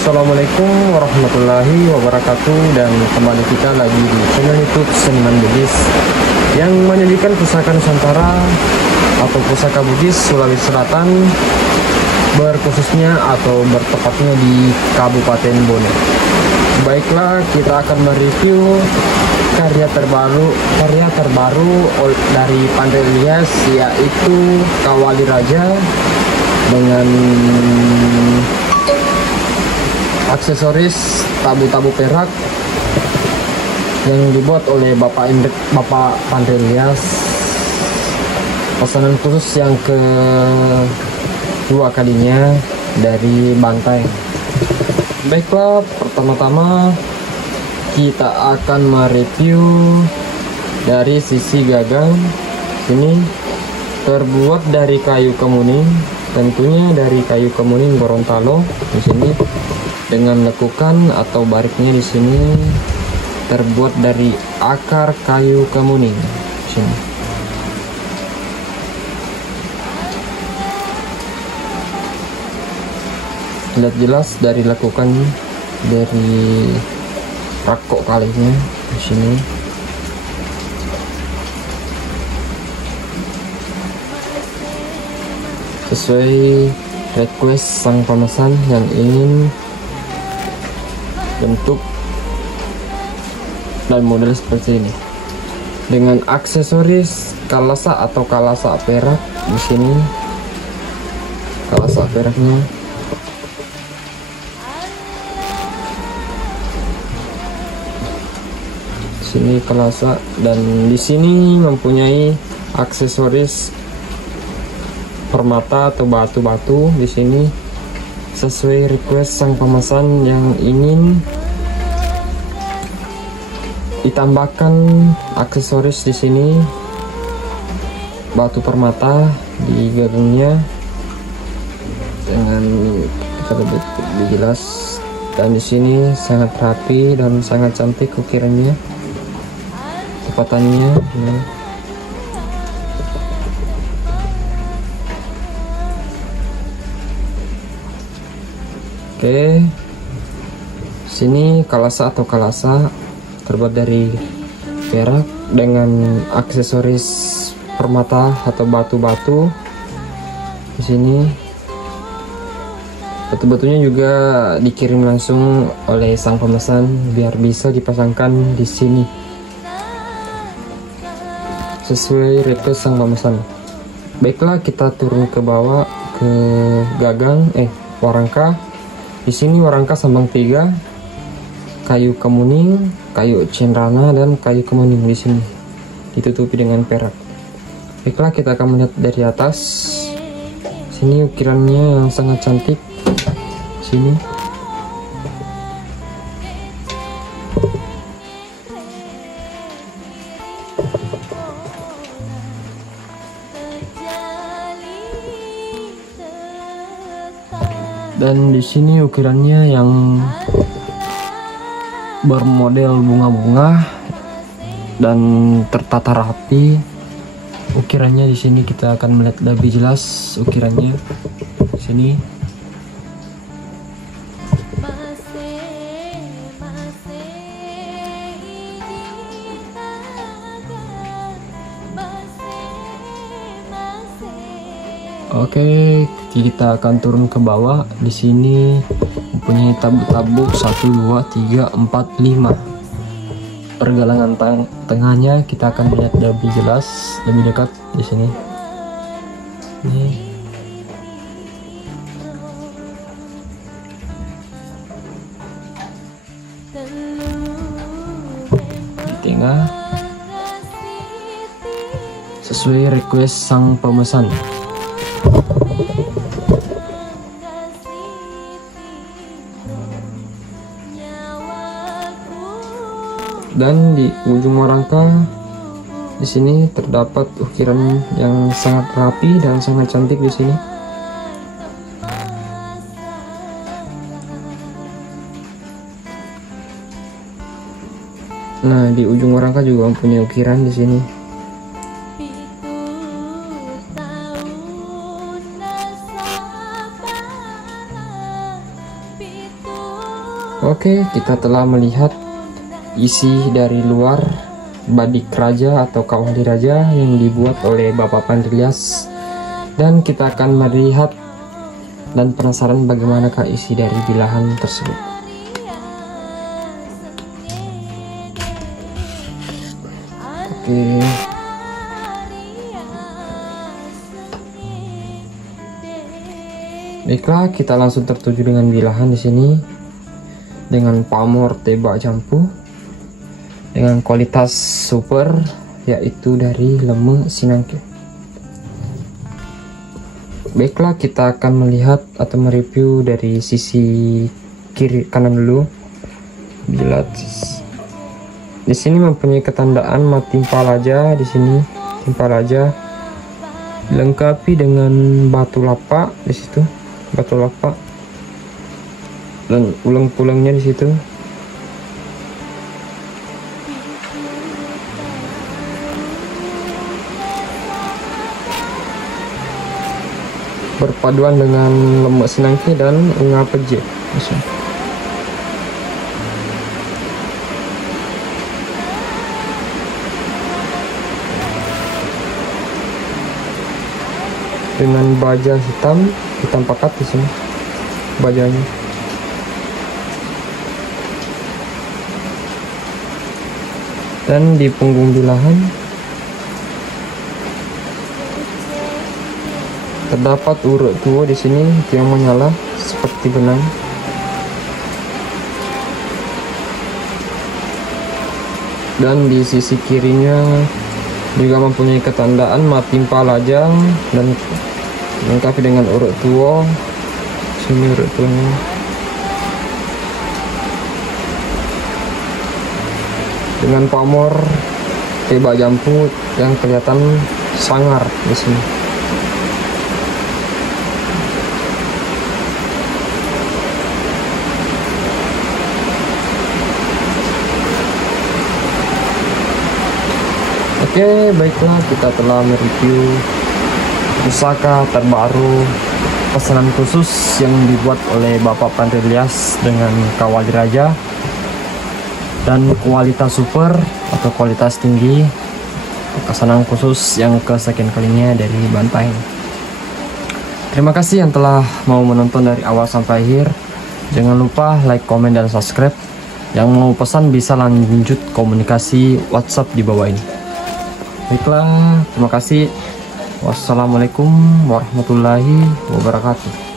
Assalamualaikum warahmatullahi wabarakatuh, dan kembali kita lagi di channel YouTube Seniman Bugis yang menyajikan pusaka Nusantara atau pusaka Bugis Sulawesi Selatan, berkhususnya atau bertepatnya di Kabupaten Bone. Baiklah, kita akan mereview karya terbaru dari Pandai Ilyas, yaitu Kawali Raja dengan aksesoris tabu-tabu perak yang dibuat oleh Bapak Pandai Ilyas. Pesanan khusus yang kedua kalinya dari Bantaeng. Baiklah, pertama-tama kita akan mereview dari sisi gagang. Ini terbuat dari kayu kemuning, tentunya dari kayu kemuning Gorontalo di sini, dengan lekukan atau bariknya di sini terbuat dari akar kayu kemuning sini. Lihat jelas dari lekukan dari rakok kalinya di sini. Sesuai request sang pemesan yang ingin bentuk dan model seperti ini, dengan aksesoris kalasa atau kalasa perak di sini. Kalasa peraknya sini kalasa, dan di sini mempunyai aksesoris permata atau batu-batu di sini, sesuai request sang pemesan yang ingin ditambahkan aksesoris di sini batu permata di gagangnya dengan lebih jelas, dan di sini sangat rapi dan sangat cantik ukirannya, tepatannya ya. Oke, sini kalasa atau kalasa terbuat dari perak dengan aksesoris permata atau batu-batu di sini. Batu-batunya juga dikirim langsung oleh sang pemesan biar bisa dipasangkan di sini sesuai request sang pemesan. Baiklah, kita turun ke bawah ke gagang warangka. Di sini warangka sambang 3, kayu kemuning, kayu cenrana, dan kayu kemuning di sini ditutupi dengan perak. Baiklah, kita akan melihat dari atas. Sini ukirannya yang sangat cantik. Sini dan di sini ukirannya yang bermodel bunga-bunga dan tertata rapi. Ukirannya di sini kita akan melihat lebih jelas ukirannya di sini. Oke, kita akan turun ke bawah. Di sini mempunyai tabu-tabu 1, 2, 3, 4, 5. Pergelangan tengahnya kita akan melihat lebih jelas, lebih dekat di sini. Ini di tengah sesuai request sang pemesan. Dan di ujung warangka di sini terdapat ukiran yang sangat rapi dan sangat cantik di sini. Nah, di ujung warangka juga mempunyai ukiran di sini. Oke, kita telah melihat isi dari luar badik raja atau kawah diraja yang dibuat oleh Bapak Pandrilyas, dan kita akan melihat dan penasaran bagaimanakah isi dari bilahan tersebut. Oke. Baiklah, kita langsung tertuju dengan bilahan di sini dengan pamor tebak jampu dengan kualitas super, yaitu dari Leme Sinangke. Baiklah, kita akan melihat atau mereview dari sisi kiri kanan dulu. Bila di sini mempunyai ketandaan matimpa raja, di sini timpa raja dilengkapi dengan batu lapak di situ, batu lapak dan ulang-pulangnya di situ. Berpaduan dengan lemak sinangke dan unga peje. Dengan baja hitam pekat di sini bajanya. Dan di punggung bilahan terdapat urut tua di sini yang menyala seperti benang. Dan di sisi kirinya juga mempunyai ketandaan matimpa lajang dan dilengkapi dengan urut tua. Sini urut tuanya. Dengan pamor tebak jampu yang kelihatan sangar di sini. Oke, baiklah, kita telah mereview pusaka terbaru pesanan khusus yang dibuat oleh Bapak Pandrilyas dengan kawah diraja dan kualitas super atau kualitas tinggi, pesanan khusus yang kesekian kalinya dari Bantaeng. Terima kasih yang telah mau menonton dari awal sampai akhir. Jangan lupa like, komen, dan subscribe. Yang mau pesan bisa lanjut komunikasi WhatsApp di bawah ini. Baiklah, terima kasih. Wassalamualaikum warahmatullahi wabarakatuh.